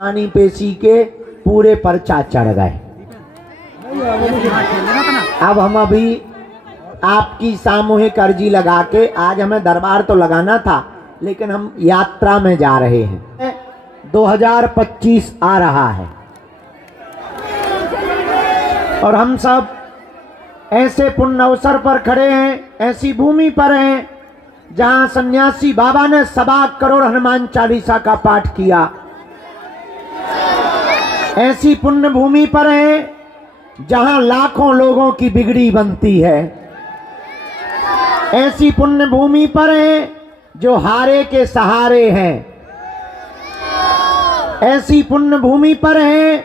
पुरानी पेशी के पूरे पर्चा चढ़ गए। अब हम अभी आपकी सामूहिक अर्जी लगा के, आज हमें दरबार तो लगाना था लेकिन हम यात्रा में जा रहे हैं। 2025 आ रहा है और हम सब ऐसे पुण्य अवसर पर खड़े हैं, ऐसी भूमि पर हैं जहां सन्यासी बाबा ने 1.25 करोड़ हनुमान चालीसा का पाठ किया। ऐसी पुण्य भूमि पर हैं जहां लाखों लोगों की बिगड़ी बनती है। ऐसी पुण्य भूमि पर हैं जो हारे के सहारे हैं। ऐसी पुण्य भूमि पर हैं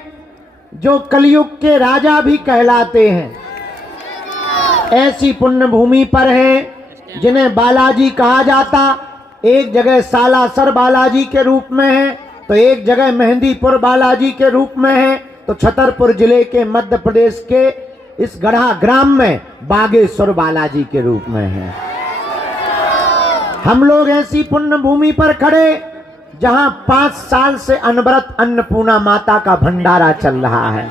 जो कलयुग के राजा भी कहलाते हैं। ऐसी पुण्य भूमि पर हैं जिन्हें बालाजी कहा जाता। एक जगह सालासर बालाजी के रूप में है, तो एक जगह मेहंदीपुर बालाजी के रूप में है, तो छतरपुर जिले के मध्य प्रदेश के इस गढ़ा ग्राम में बागेश्वर बालाजी के रूप में है। हम लोग ऐसी पुण्य भूमि पर खड़े जहां 5 साल से अनवरत अन्नपूर्णा माता का भंडारा चल रहा है।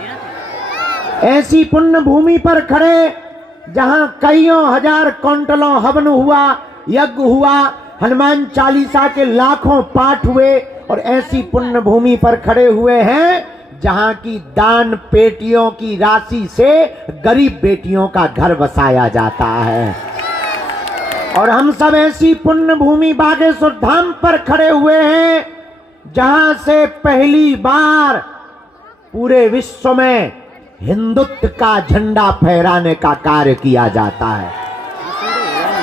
ऐसी पुण्य भूमि पर खड़े जहां कईयों हजार क्विंटलों हवन हुआ, यज्ञ हुआ, हनुमान चालीसा के लाखों पाठ हुए। और ऐसी पुण्य भूमि पर खड़े हुए हैं जहां की दान पेटियों की राशि से गरीब बेटियों का घर बसाया जाता है। और हम सब ऐसी पुण्य भूमि बागेश्वर धाम पर खड़े हुए हैं जहां से पहली बार पूरे विश्व में हिंदुत्व का झंडा फहराने का कार्य किया जाता है।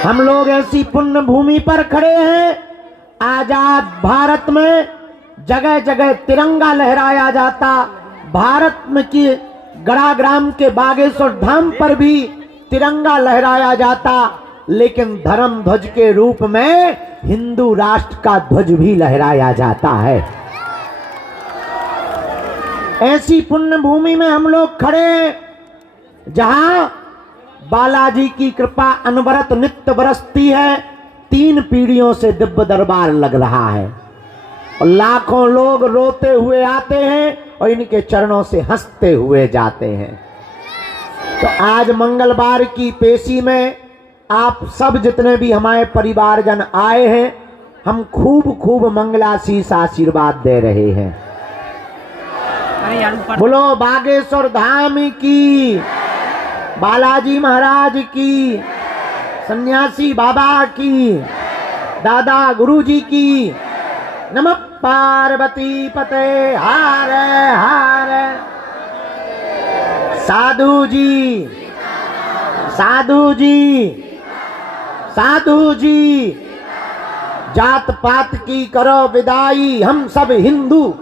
हम लोग ऐसी पुण्य भूमि पर खड़े हैं, आजाद भारत में जगह जगह तिरंगा लहराया जाता। भारत में की गढ़ा ग्राम के बागेश्वर धाम पर भी तिरंगा लहराया जाता, लेकिन धर्म ध्वज के रूप में हिंदू राष्ट्र का ध्वज भी लहराया जाता है। ऐसी पुण्य भूमि में हम लोग खड़े हैं जहां बालाजी की कृपा अनवरत नित्य बरसती है। 3 पीढ़ियों से दिव्य दरबार लग रहा है और लाखों लोग रोते हुए आते हैं और इनके चरणों से हंसते हुए जाते हैं। तो आज मंगलवार की पेशी में आप सब जितने भी हमारे परिवारजन आए हैं, हम खूब खूब मंगलाशीष आशीर्वाद दे रहे हैं। बोलो बागेश्वर धाम की, बालाजी महाराज की, सन्यासी बाबा की, दादा गुरुजी की। नमः पार्वती पते हार हार। साधु जी, साधु जी, साधु जी, जात पात की करो विदाई, हम सब हिंदू,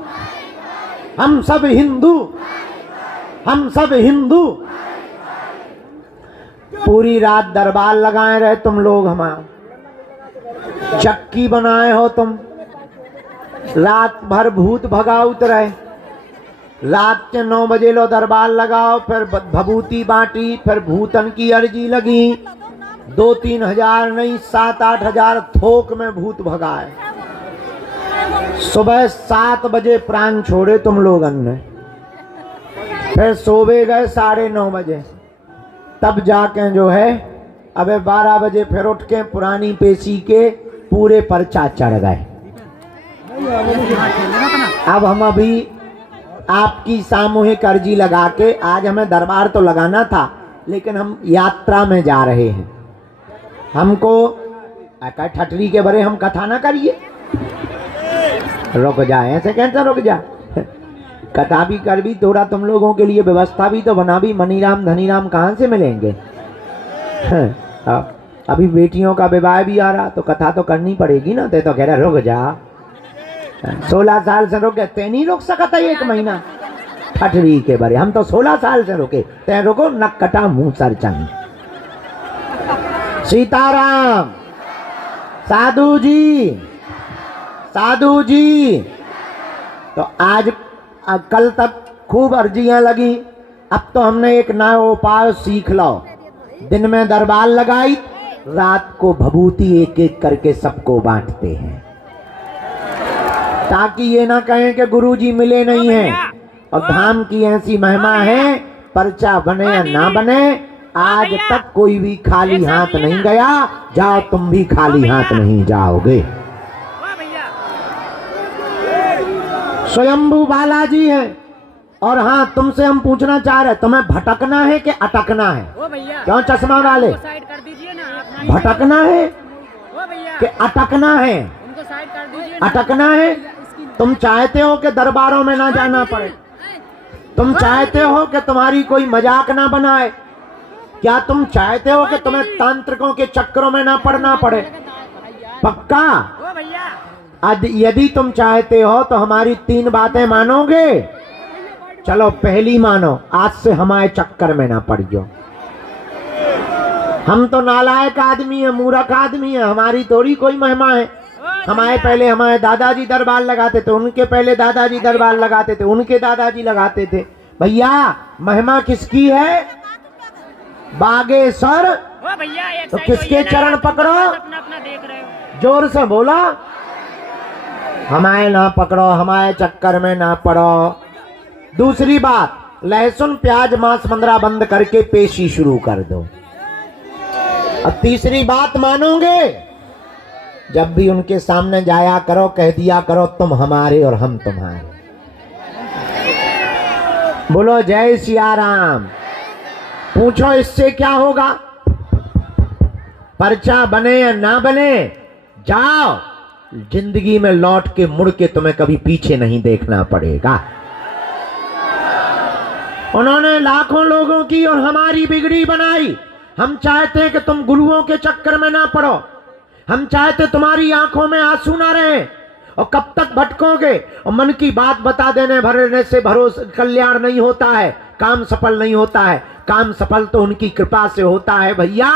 हम सब हिंदू, हम सब हिंदू। पूरी रात दरबार लगाए रहे तुम लोग, हमारा चक्की बनाए हो तुम, रात भर भूत भगाउत रहे। रात के 9 बजे लो दरबार लगाओ, फिर भभूति बांटी, फिर भूतन की अर्जी लगी। 2-3 हजार नहीं 7-8 हजार थोक में भूत भगाए। सुबह 7 बजे प्राण छोड़े तुम लोगन ने, फिर सोवे गए 9:30 बजे। तब जाके जो है अबे 12 बजे फिर उठ के पुरानी पेशी के पूरे पर्चा चढ़ गए। अब हम अभी आपकी सामूहिक अर्जी लगा के, आज हमें दरबार तो लगाना था लेकिन हम यात्रा में जा रहे हैं। हमको ठटरी के बरे हम कथा ना करिए, रुक जाए, ऐसे कैसे रुक जा। कथा भी कर भी थोड़ा तुम लोगों के लिए व्यवस्था भी तो बना भी। मनीराम धनीराम कहाँ से मिलेंगे? अभी बेटियों का विवाह भी आ रहा, तो कथा तो करनी पड़ेगी ना। ते तो कह रहा रुक जा, 16 साल से रुके, ते नहीं रुक सकता 1 महीना ठटरी के बरे। हम तो 16 साल से रुके, ते रुको नक कटा मुंह सर चंग। सीताराम। साधु जी, साधु जी। तो आज कल तक खूब अर्जियां लगी, अब तो हमने एक नया उपाय सीख लो। दिन में दरबार लगाई, रात को भभूति एक एक करके सबको बांटते हैं। ताकि ये ना कहें कि गुरुजी मिले नहीं हैं। और धाम की ऐसी महिमा है, पर्चा बने या ना बने, आज तक कोई भी खाली हाथ नहीं गया। जाओ तुम भी खाली हाथ नहीं जाओगे। स्वयंभू बालाजी है। और हाँ, तुमसे हम पूछना चाह रहे, तुम्हें भटकना है कि अटकना है? क्यों चश्मा वाले, भटकना है कि अटकना है? अटकना है। तुम चाहते हो कि दरबारों में ना जाना पड़े? तुम चाहते हो कि तुम्हारी कोई मजाक ना बनाए? क्या तुम चाहते हो कि तुम्हें तांत्रिकों के चक्करों में ना पड़ना पड़े? पक्का? यदि तुम चाहते हो तो हमारी 3 बातें मानोगे? चलो पहली मानो, आज से हमारे चक्कर में ना पड़ियो। हम तो नालायक आदमी है, मूर्ख आदमी है, हमारी थोड़ी कोई महिमा है। हमारे दादाजी दरबार लगाते थे, उनके पहले दादाजी दरबार लगाते थे, उनके दादाजी लगाते थे। भैया महिमा किसकी है? बागेश्वर। तो किसके चरण पकड़ो? जोर से बोलो। हमारे ना पकड़ो, हमारे चक्कर में ना पड़ो। दूसरी बात, लहसुन प्याज मांस मंदरा बंद करके पेशी शुरू कर दो। अब तीसरी बात मानोगे? जब भी उनके सामने जाया करो, कह दिया करो तुम हमारे और हम तुम्हारे। बोलो जय सिया राम। पूछो इससे क्या होगा? पर्चा बने या ना बने, जाओ, जिंदगी में लौट के मुड़ के तुम्हें कभी पीछे नहीं देखना पड़ेगा। उन्होंने लाखों लोगों की और हमारी बिगड़ी बनाई। हम चाहते हैं कि तुम गुरुओं के चक्कर में ना पड़ो। हम चाहते तुम्हारी आंखों में आंसू ना रहे। और कब तक भटकोगे? और मन की बात बता देने भरने से भरोसा कल्याण नहीं होता है, काम सफल नहीं होता है। काम सफल तो उनकी कृपा से होता है भैया।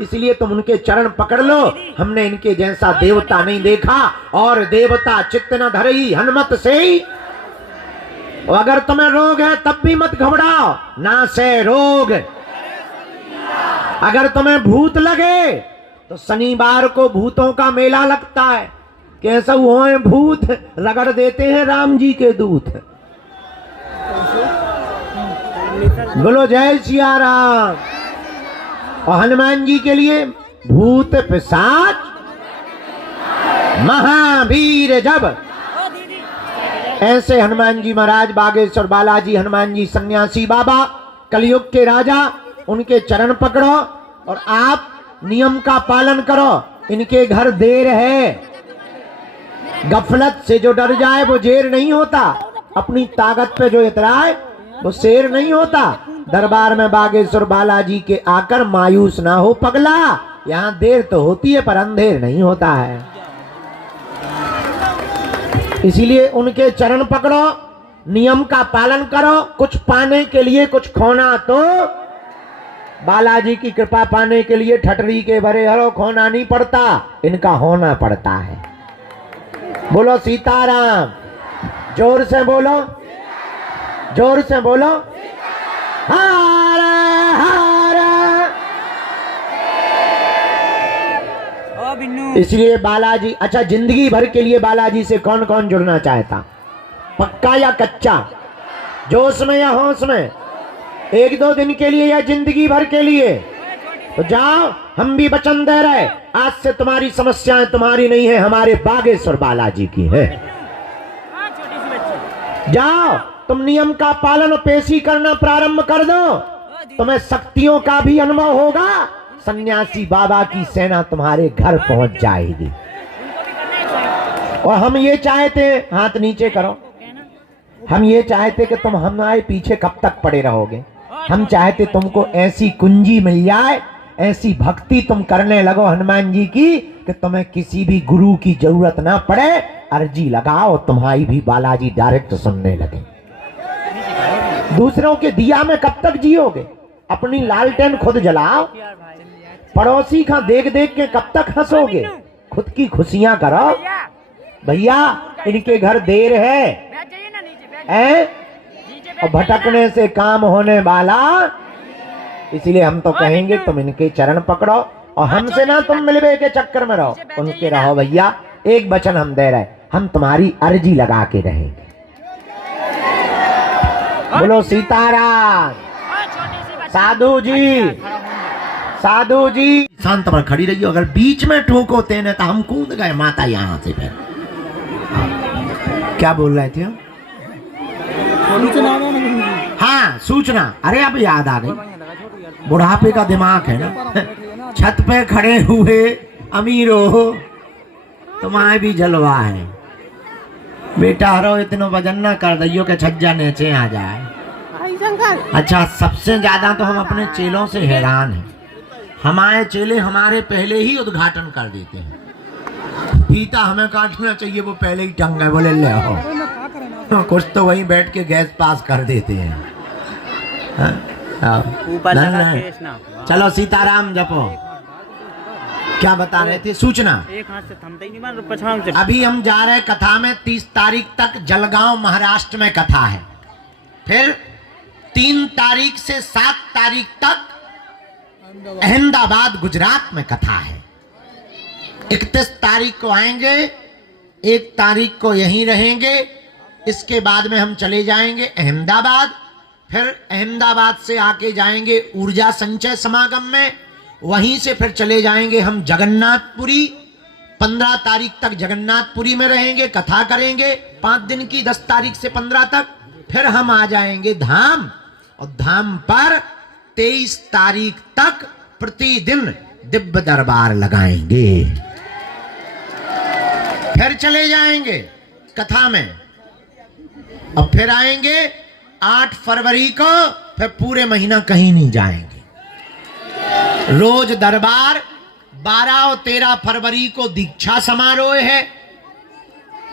इसलिए तुम उनके चरण पकड़ लो। हमने इनके जैसा देवता नहीं देखा। और देवता चित्त न धरई हनुमत से ही। और अगर तुम्हें रोग है तब भी मत घबराओ, ना से रोग। अगर तुम्हें भूत लगे तो शनिवार को भूतों का मेला लगता है। कैसा हुए भूत, रगड़ देते हैं राम जी के दूत। बोलो जय सिया राम। और हनुमान जी के लिए भूत पिशाच महावीर जब। ऐसे हनुमान जी महाराज, बागेश्वर बालाजी हनुमान जी सन्यासी बाबा, कलयुग के राजा, उनके चरण पकड़ो और आप नियम का पालन करो। इनके घर देर है। गफलत से जो डर जाए वो जेर नहीं होता। अपनी ताकत पे जो इतराए वो शेर नहीं होता। दरबार में बागेश्वर बालाजी के आकर मायूस ना हो पगला। यहाँ देर तो होती है पर अंधेर नहीं होता है। इसीलिए उनके चरण पकड़ो, नियम का पालन करो। कुछ पाने के लिए कुछ खोना तो बालाजी की कृपा पाने के लिए ठटरी के भरे हरो खोना नहीं पड़ता, इनका होना पड़ता है। बोलो सीताराम। जोर से बोलो, जोर से बोलो। हर हर। इसलिए बालाजी, अच्छा जिंदगी भर के लिए बालाजी से कौन कौन जुड़ना चाहता? पक्का या कच्चा? जोश में या होश में? 1-2 दिन के लिए या जिंदगी भर के लिए? तो जाओ, हम भी वचन दे रहे, आज से तुम्हारी समस्याएं तुम्हारी नहीं है, हमारे बागेश्वर बालाजी की है। जाओ, तुम नियम का पालन पेशी करना प्रारंभ कर दो, तुम्हें शक्तियों का भी अनुभव होगा। सन्यासी बाबा की सेना तुम्हारे घर पहुंच जाएगी। और हम ये चाहते, हाथ नीचे करो, हम ये चाहते कि तुम हमारे पीछे कब तक पड़े रहोगे। हम चाहते तुमको ऐसी कुंजी मिल जाए, ऐसी भक्ति तुम करने लगो हनुमान जी की कि तुम्हें किसी भी गुरु की जरूरत ना पड़े। अर्जी लगाओ, तुम्हारी भी बालाजी डायरेक्ट सुनने लगे। दूसरों के दिया में कब तक जियोगे? अपनी लालटेन खुद जलाओ। पड़ोसी का देख देख के कब तक हंसोगे? खुद की खुशियां करो भैया। इनके घर देर है और भटकने से काम होने वाला। इसलिए हम तो कहेंगे तुम इनके चरण पकड़ो और हमसे ना तुम मिलवे के चक्कर में रहो, उनके रहो भैया। एक वचन हम दे रहे, हम तुम्हारी अर्जी लगा के रहेंगे। बोलो सीताराम। साधु जी, साधु जी शांत पर खड़ी रहियो, अगर बीच में ठोकोते न तो हम कूद गए माता यहाँ से। फिर क्या बोल रहे थे? हाँ सूचना, अरे अब याद आ गई, बुढ़ापे का दिमाग है ना। छत पे खड़े हुए अमीर हो, तुम्हारे भी जलवा है। बेटा हरो इतनो वजन ना कर दियो के छज्जा नीचे आ जाए। अच्छा, सबसे ज्यादा तो हम अपने चेलों से हैरान हैं। हमारे चेले हमारे पहले ही उद्घाटन कर देते हैं। फीता हमें काटना चाहिए, वो पहले ही टंग गए, बोले ले आओ। कुछ तो वहीं बैठ के गैस पास कर देते हैं। चलो सीताराम जपो। क्या बता रहे थे? सूचना। एक हाथ से थमता ही नहीं। अभी हम जा रहे कथा में। 30 तारीख तक जलगांव महाराष्ट्र में कथा है। फिर 3 तारीख से 7 तारीख तक अहमदाबाद गुजरात में कथा है। 31 तारीख को आएंगे, 1 तारीख को यहीं रहेंगे। इसके बाद में हम चले जाएंगे अहमदाबाद। फिर अहमदाबाद से आके जाएंगे ऊर्जा संचय समागम में। वहीं से फिर चले जाएंगे हम जगन्नाथपुरी। 15 तारीख तक जगन्नाथपुरी में रहेंगे, कथा करेंगे 5 दिन की, 10 तारीख से 15 तक। फिर हम आ जाएंगे धाम, और धाम पर 23 तारीख तक प्रतिदिन दिव्य दरबार लगाएंगे। फिर चले जाएंगे कथा में, और फिर आएंगे 8 फरवरी को। फिर पूरे महीना कहीं नहीं जाएंगे। रोज दरबार। 12 और 13 फरवरी को दीक्षा समारोह है,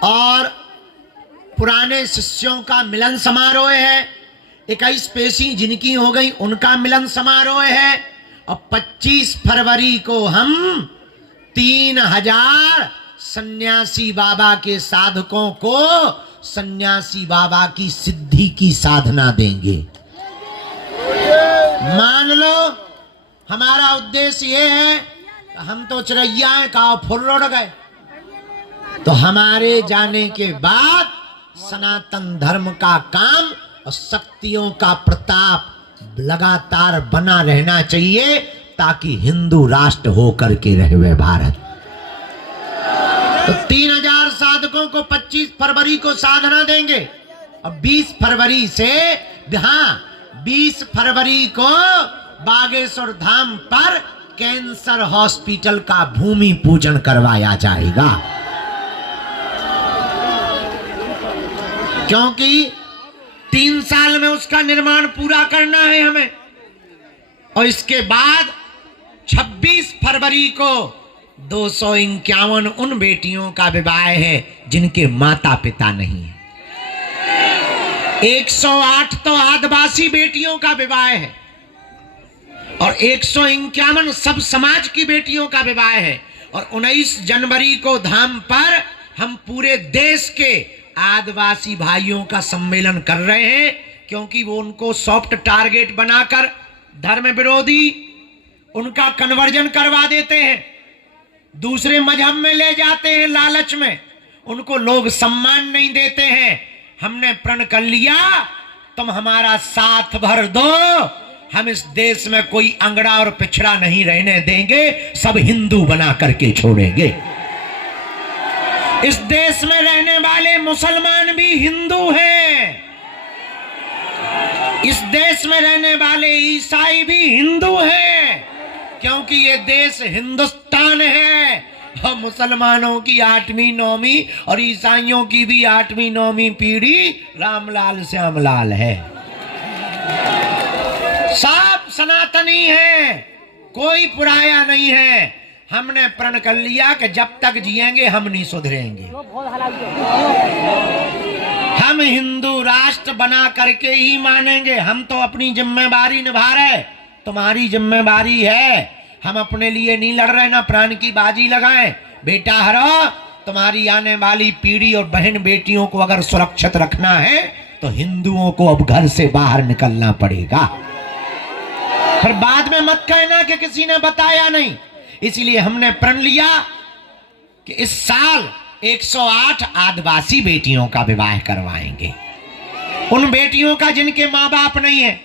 और पुराने शिष्यों का मिलन समारोह है। 21 पेशी जिनकी हो गई उनका मिलन समारोह है। और 25 फरवरी को हम 3000 सन्यासी बाबा के साधकों को सन्यासी बाबा की सिद्धि की साधना देंगे। मान लो हमारा उद्देश्य ये है, हम तो चिड़ैया हैं, का फुर्र उड़ गए। तो हमारे जाने के बाद सनातन धर्म का काम और शक्तियों का प्रताप लगातार बना रहना चाहिए, ताकि हिंदू राष्ट्र होकर के रहे भारत। तो 3000 साधकों को 25 फरवरी को साधना देंगे। और 20 फरवरी से, हाँ 20 फरवरी को बागेश्वर धाम पर कैंसर हॉस्पिटल का भूमि पूजन करवाया जाएगा। क्योंकि 3 साल में उसका निर्माण पूरा करना है हमें। और इसके बाद 26 फरवरी को 251 उन बेटियों का विवाह है जिनके माता पिता नहीं है। 108 तो आदिवासी बेटियों का विवाह है, और 151 सब समाज की बेटियों का विवाह है। और 19 जनवरी को धाम पर हम पूरे देश के आदिवासी भाइयों का सम्मेलन कर रहे हैं, क्योंकि वो उनको सॉफ्ट टारगेट बनाकर धर्म विरोधी उनका कन्वर्जन करवा देते हैं, दूसरे मजहब में ले जाते हैं लालच में, उनको लोग सम्मान नहीं देते हैं। हमने प्रण कर लिया, तुम हमारा साथ भर दो, हम इस देश में कोई अंगड़ा और पिछड़ा नहीं रहने देंगे, सब हिंदू बना करके छोड़ेंगे। इस देश में रहने वाले मुसलमान भी हिंदू हैं, इस देश में रहने वाले ईसाई भी हिंदू हैं, क्योंकि ये देश हिंदुस्तान है। और मुसलमानों की 8वीं 9वीं और ईसाइयों की भी 8वीं 9वीं पीढ़ी रामलाल श्यामलाल है। सब सनातनी है, कोई पुराया नहीं है। हमने प्रण कर लिया कि जब तक जिएंगे हम नहीं सुधरेंगे। हम हिंदू राष्ट्र बना करके ही मानेंगे। हम तो अपनी जिम्मेदारी निभा रहे, तुम्हारी जिम्मेदारी है। हम अपने लिए नहीं लड़ रहे, ना प्राण की बाजी लगाएं। बेटा हरो, तुम्हारी आने वाली पीढ़ी और बहन बेटियों को अगर सुरक्षित रखना है तो हिंदुओं को अब घर से बाहर निकलना पड़ेगा। फिर बाद में मत कहना कि किसी ने बताया नहीं। इसीलिए हमने प्रण लिया कि इस साल 108 आदिवासी बेटियों का विवाह करवाएंगे, उन बेटियों का जिनके माँ बाप नहीं है,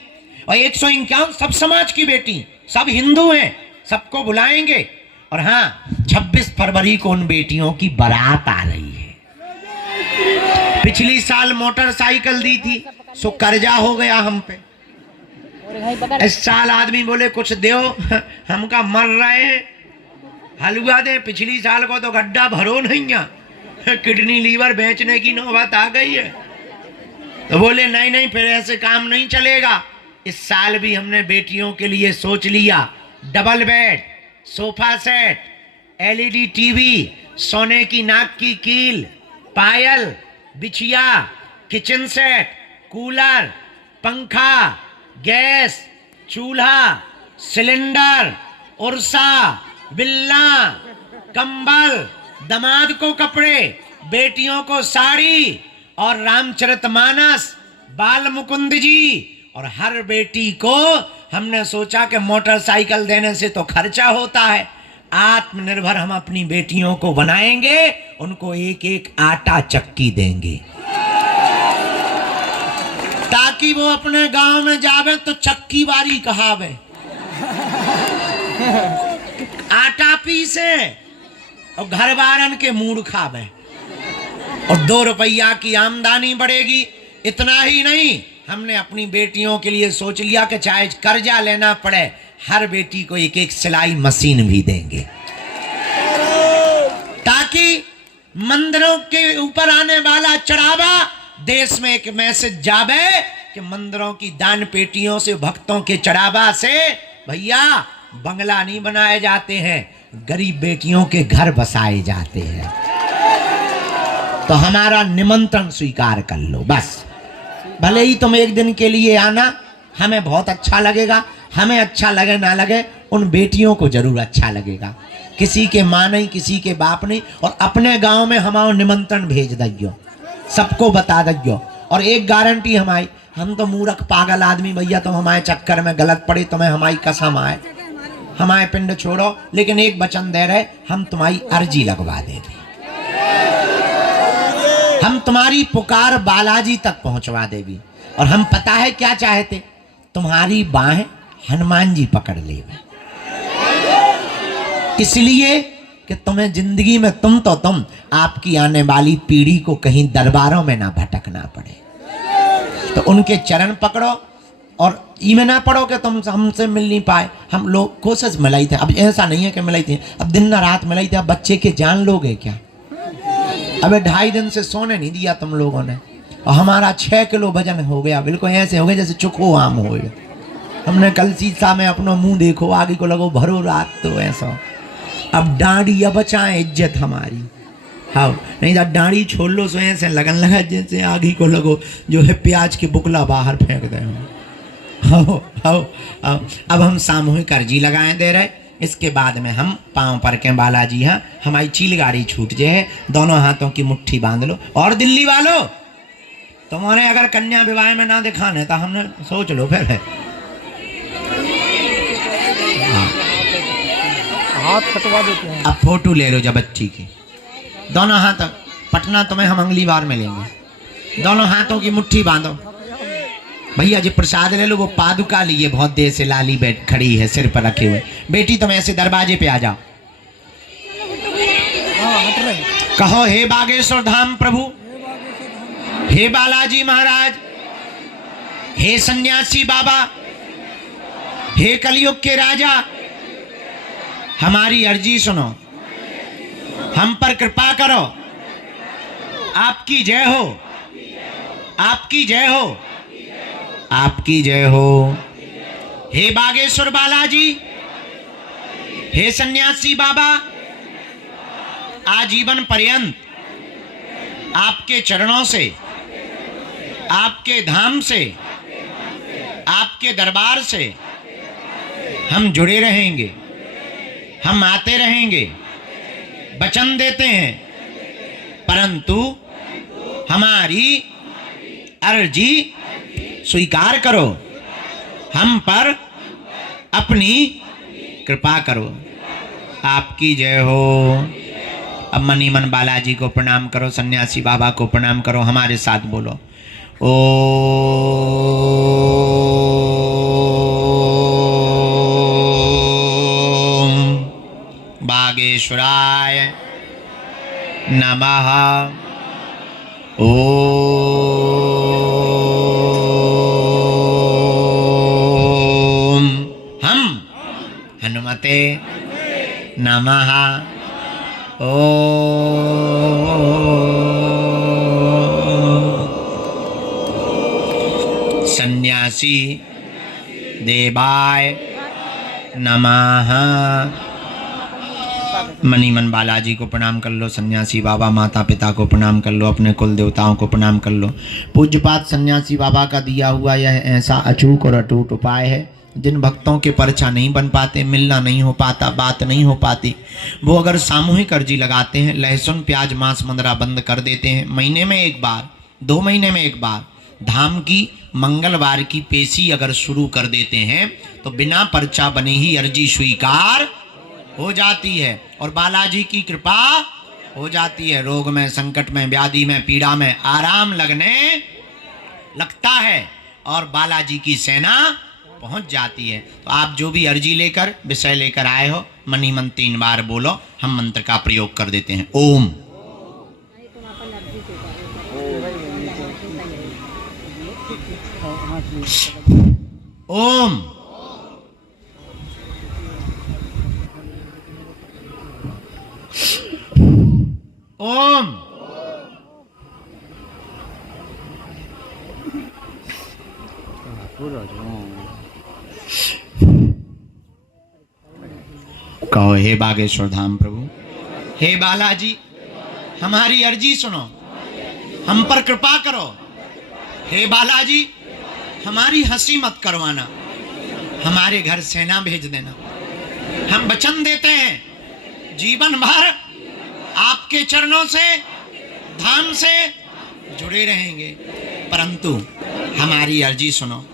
और 151 सब समाज की बेटी, सब हिंदू हैं, सबको बुलाएंगे। और हाँ, 26 फरवरी को उन बेटियों की बारात आ रही है। पिछली साल मोटरसाइकिल दी थी, सो कर्जा हो गया हम पे। इस साल आदमी बोले कुछ दो, हमका मर रहे हैं, हलवा दे। पिछली साल को तो गड्ढा भरो नहीं है, किडनी लीवर बेचने की नौबत आ गई है। तो बोले नहीं नहीं, फिर ऐसे काम नहीं चलेगा। इस साल भी हमने बेटियों के लिए सोच लिया, double bed, sofa set, LED TV, सोने की नाक की कील, पायल, बिछिया, किचन सेट, कूलर, पंखा, गैस, चूल्हा, सिलेंडर, उर्सा, बिल्ला, कंबल, दामाद को कपड़े, बेटियों को साड़ी, और रामचरितमानस, बाल मुकुंद जी। और हर बेटी को हमने सोचा कि मोटरसाइकिल देने से तो खर्चा होता है, आत्मनिर्भर हम अपनी बेटियों को बनाएंगे, उनको एक एक आटा चक्की देंगे, ताकि वो अपने गांव में जावे तो चक्की वाली कहावे, आटा पीसे और घर वारन के मूड खावे, और 2 रुपया की आमदनी बढ़ेगी। इतना ही नहीं, हमने अपनी बेटियों के लिए सोच लिया कि चाहे कर्जा लेना पड़े, हर बेटी को एक एक सिलाई मशीन भी देंगे, ताकि मंदिरों के ऊपर आने वाला चढ़ावा देश में एक मैसेज जावे कि मंदिरों की दान पेटियों से, भक्तों के चढ़ावा से भैया बंगला नहीं बनाए जाते हैं, गरीब बेटियों के घर बसाए जाते हैं। तो हमारा निमंत्रण स्वीकार कर लो बस। भले ही तुम एक दिन के लिए आना, हमें बहुत अच्छा लगेगा, हमें अच्छा लगे ना लगे, उन बेटियों को जरूर अच्छा लगेगा। किसी के माँ नहीं, किसी के बाप नहीं, और अपने गांव में हमारा निमंत्रण भेज दियो, सबको बता दियो। और एक गारंटी हमारी, हम तो मूर्ख पागल आदमी भैया, तुम हमारे चक्कर में गलत पड़े, तुम्हें हमारी कसम आए, हमारे पिंड छोड़ो, लेकिन एक वचन दे रहे, हम तुम्हारी अर्जी लगवा देंगे, हम तुम्हारी पुकार बालाजी तक पहुंचवा देगी। और हम पता है क्या चाहते, तुम्हारी बाहें हनुमान जी पकड़ ले, इसलिए कि तुम्हें जिंदगी में तुम आपकी आने वाली पीढ़ी को कहीं दरबारों में ना भटकना पड़े। तो उनके चरण पकड़ो, और इमें ना पड़ो कि तुम हमसे मिल नहीं पाए। हम लोग कोशिश मिलाई थे, अब ऐसा नहीं है कि मिलाई थी, अब दिन ना रात मिलाई थी। अब बच्चे के जान लोगे क्या? अबे 2.5 दिन से सोने नहीं दिया तुम लोगों ने, और हमारा 6 किलो वजन हो गया, बिल्कुल ऐसे हो गया जैसे चुखो आम हो गया। हमने कल शीशा में अपना मुंह देखो, आगे को लगो भरो रात, तो ऐसा। अब डांडी अब बचाए इज्जत हमारी, हाँ नहीं तो डांडी छोड़ लो, सो ऐसे लगन लगा जैसे आगे को लगो जो है प्याज की बुकला बाहर फेंक दे। अब हम सामूहिक अर्जी लगाए दे रहे, इसके बाद में हम पांव पर के बालाजी, हाँ हमारी चील गाड़ी छूट जाए, दोनों हाथों की मुट्ठी बांध लो। और दिल्ली वालों, तुम्हारे अगर कन्या विवाह में ना दिखाने तो हमने सोच लो फिर है, हाथ कटवा देते हैं। अब फोटो ले लो जब बच्ची की, दोनों हाथ, पटना तुम्हें हम अगली बार मिलेंगे, दोनों हाथों की मुट्ठी बांधो। भैया जी प्रसाद ले लो, वो पादुका लिए बहुत देर से लाली बैठ खड़ी है सिर पर रखे हुए। बेटी तुम ऐसे दरवाजे पे आ जाओ, कहो हे बागेश्वर धाम प्रभु, हे बालाजी महाराज, हे सन्यासी बाबा, हे कलयुग के राजा, हमारी अर्जी सुनो, हम पर कृपा करो, आपकी जय हो, आपकी जय हो, आपकी जय हो। हे बागेश्वर बालाजी, हे सन्यासी बाबा, आजीवन पर्यंत आपके चरणों से, आपके धाम से, आपके दरबार से हम जुड़े रहेंगे, हम आते रहेंगे, वचन देते हैं, परंतु हमारी अर्जी स्वीकार करो, हम पर अपनी कृपा करो। आपकी जय हो, अब मनी मन बालाजी को प्रणाम करो, सन्यासी बाबा को प्रणाम करो, हमारे साथ बोलो ओम बागेश्वराय नमः। ओम हम हनुमते नमः। सन्यासी देवाय नमः। मनी मन बालाजी को प्रणाम कर लो, सन्यासी बाबा माता पिता को प्रणाम कर लो, अपने कुल देवताओं को प्रणाम कर लो। पूज्यपात सन्यासी बाबा का दिया हुआ यह ऐसा अचूक और अटूट उपाय है, जिन भक्तों के पर्चा नहीं बन पाते, मिलना नहीं हो पाता, बात नहीं हो पाती, वो अगर सामूहिक अर्जी लगाते हैं, लहसुन प्याज मांस मंदरा बंद कर देते हैं, महीने में एक बार 2 महीने में एक बार धाम की मंगलवार की पेशी अगर शुरू कर देते हैं तो बिना पर्चा बने ही अर्जी स्वीकार हो जाती है और बालाजी की कृपा हो जाती है। रोग में, संकट में, व्याधि में, पीड़ा में आराम लगने लगता है और बालाजी की सेना पहुंच जाती है। तो आप जो भी अर्जी लेकर विषय लेकर आए हो, मनी मन 3 बार बोलो, हम मंत्र का प्रयोग कर देते हैं। ओम ओम ओम कहो, हे बागेश्वर धाम प्रभु, हे बालाजी, हमारी अर्जी सुनो, हम पर कृपा करो। हे बालाजी, हमारी हंसी मत करवाना, हमारे घर सेना भेज देना। हम वचन देते हैं जीवन भर आपके चरणों से, धाम से जुड़े रहेंगे, परंतु हमारी अर्जी सुनो,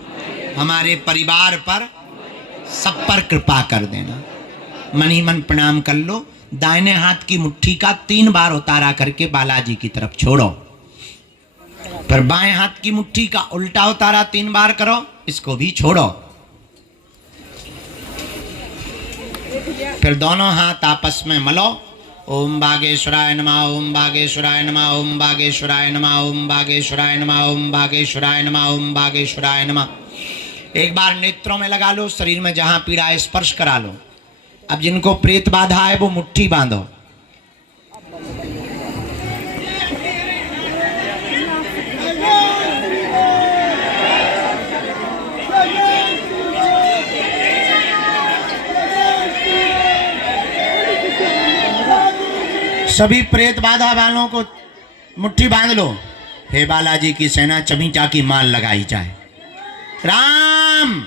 हमारे परिवार पर, सब पर कृपा कर देना। मनी मन प्रणाम कर लो, दाहिने हाथ की मुट्ठी का 3 बार उतारा करके बालाजी की तरफ छोड़ो, पर बाएं हाथ की मुट्ठी का उल्टा उतारा 3 बार करो, इसको भी छोड़ो। फिर दोनों हाथ आपस में मलो। ओम बागेश्वराय नमः, ओम बागेश्वराय नमः, ओम बागेश्वराय नमः, ओम बागेश्वराय नमः, ओम बागेश्वराय नमः, ओम बागेश्वराय नमः। एक बार नेत्रों में लगा लो, शरीर में जहां पीड़ा है स्पर्श करा लो। अब जिनको प्रेत बाधा है वो मुट्ठी बांधो। सभी प्रेत बाधा वालों को मुट्ठी बांध लो। हे बालाजी की सेना चमीचा की माल लगाई जाए। राम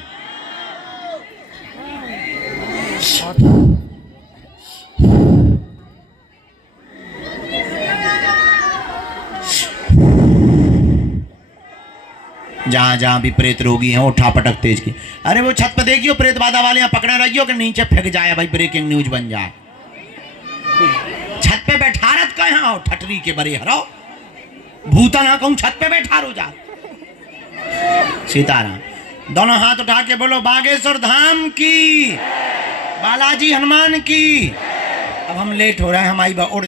जहां जहां भी प्रेत रोगी हैं उठा पटक तेज की। अरे वो छत पे देखियो, प्रेत बाधा वाले यहाँ पकड़े रहियो कि नीचे फेंक जाए भाई, ब्रेकिंग न्यूज बन जाए। छत पे बैठा रत कहाँ हो, ठटरी के बरे हरो, भूता ना कहूं छत पे बैठा रो जा। सीताराम। दोनों हाथ उठा के बोलो, बागेश्वर धाम की, बालाजी हनुमान की। अब हम लेट हो रहे हैं, हमारी